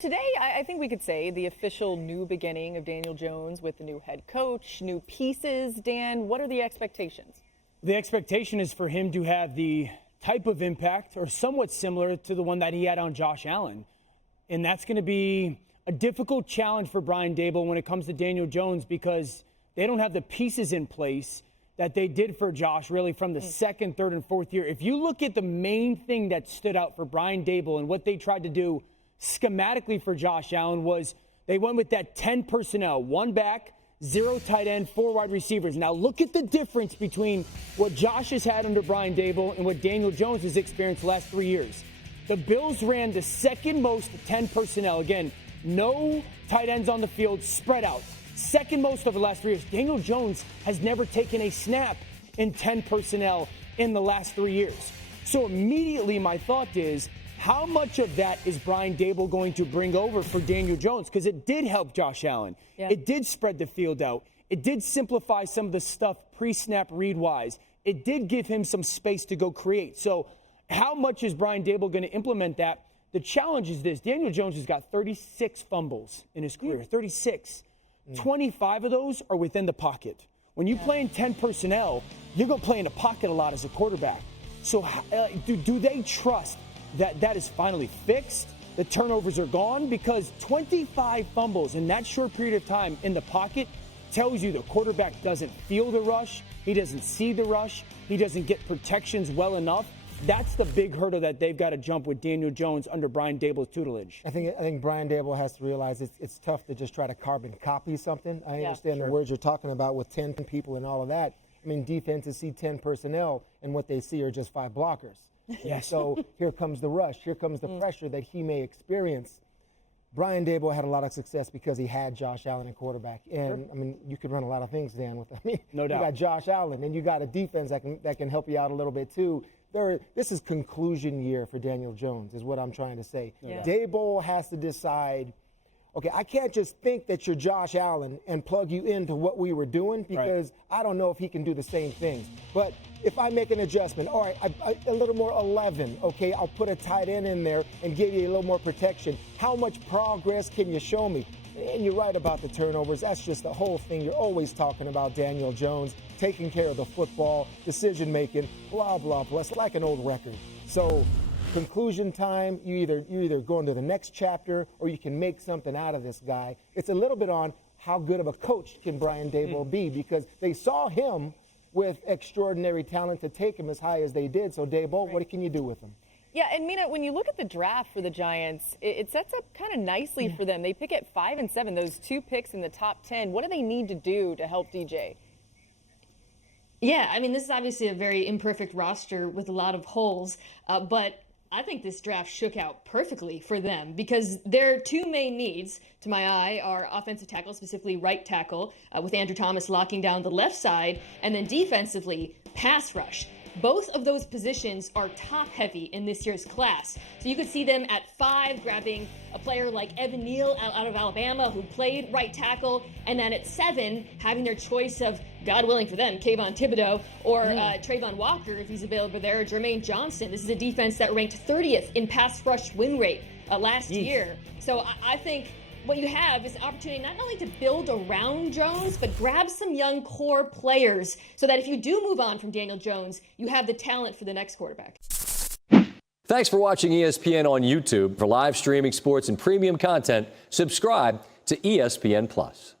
Today, I think we could say the official new beginning of Daniel Jones with the new head coach, new pieces. Dan, what are the expectations? The expectation is for him to have the type of impact or somewhat similar to the one that he had on Josh Allen. And that's going to be a difficult challenge for Brian Daboll when it comes to Daniel Jones because they don't have the pieces in place that they did for Josh really from the second, third, and fourth year. If you look at the main thing that stood out for Brian Daboll and what they tried to do schematically for Josh Allen was they went with that 10 personnel, one back, 0 tight end, 4 wide receivers. Now look at the difference between what Josh has had under Brian Daboll and what Daniel Jones has experienced the last 3 years. The Bills ran the second most 10 personnel. Again, no tight ends on the field, spread out. Second most over the last 3 years. Daniel Jones has never taken a snap in 10 personnel in the last 3 years. So immediately my thought is, how much of that is Brian Daboll going to bring over for Daniel Jones? Because it did help Josh Allen. Yeah. It did spread the field out. It did simplify some of the stuff pre-snap read-wise. It did give him some space to go create. So how much is Brian Daboll going to implement that? The challenge is this. Daniel Jones has got 36 fumbles in his career, 36. 25 of those are within the pocket. When you play in 10 personnel, you're going to play in the pocket a lot as a quarterback. So do they trust that is finally fixed? The turnovers are gone? Because 25 fumbles in that short period of time in the pocket tells you the quarterback doesn't feel the rush. He doesn't see the rush. He doesn't get protections well enough. That's the big hurdle that they've got to jump with Daniel Jones under Brian Daboll's tutelage. I think Brian Daboll has to realize it's tough to just try to carbon copy something. I understand the words you're talking about with 10 people and all of that. I mean, defenses see 10 personnel, and what they see are just 5 blockers. Yeah, so here comes the rush. Here comes the pressure that he may experience. Brian Daboll had a lot of success because he had Josh Allen at quarterback. And, I mean, you could run a lot of things, Dan, with that. I mean, no doubt. You got Josh Allen, and you got a defense that can help you out a little bit, too. This is conclusion year for Daniel Jones, is what I'm trying to say. Yeah. Daboll has to decide, okay, I can't just think that you're Josh Allen and plug you into what we were doing because I don't know if he can do the same things. But if I make an adjustment, all right, a little more 11, okay, I'll put a tight end in there and give you a little more protection. How much progress can you show me? And you're right about the turnovers. That's just the whole thing. You're always talking about Daniel Jones taking care of the football, decision-making, blah, blah, blah. It's like an old record. So conclusion time, you either go into the next chapter or you can make something out of this guy. It's a little bit on how good of a coach can Brian Daboll be, because they saw him with extraordinary talent to take him as high as they did. So, Daboll, what can you do with him? Yeah, and Mina, when you look at the draft for the Giants, it sets up kind of nicely for them. They pick at 5 and 7, those 2 picks in the top 10. What do they need to do to help DJ? Yeah, I mean, this is obviously a very imperfect roster with a lot of holes, but I think this draft shook out perfectly for them because their 2 main needs, to my eye, are offensive tackle, specifically right tackle, with Andrew Thomas locking down the left side, and then defensively, pass rush. Both of those positions are top-heavy in this year's class. So you could see them at 5 grabbing a player like Evan Neal out of Alabama who played right tackle, and then at 7 having their choice of, God willing for them, Kayvon Thibodeau or Trayvon Walker if he's available there, or Jermaine Johnson. This is a defense that ranked 30th in pass rush win rate last year. So I think what you have is an opportunity not only to build around Jones, but grab some young core players so that if you do move on from Daniel Jones, you have the talent for the next quarterback. Thanks for watching ESPN on YouTube. For live streaming sports and premium content, subscribe to ESPN+.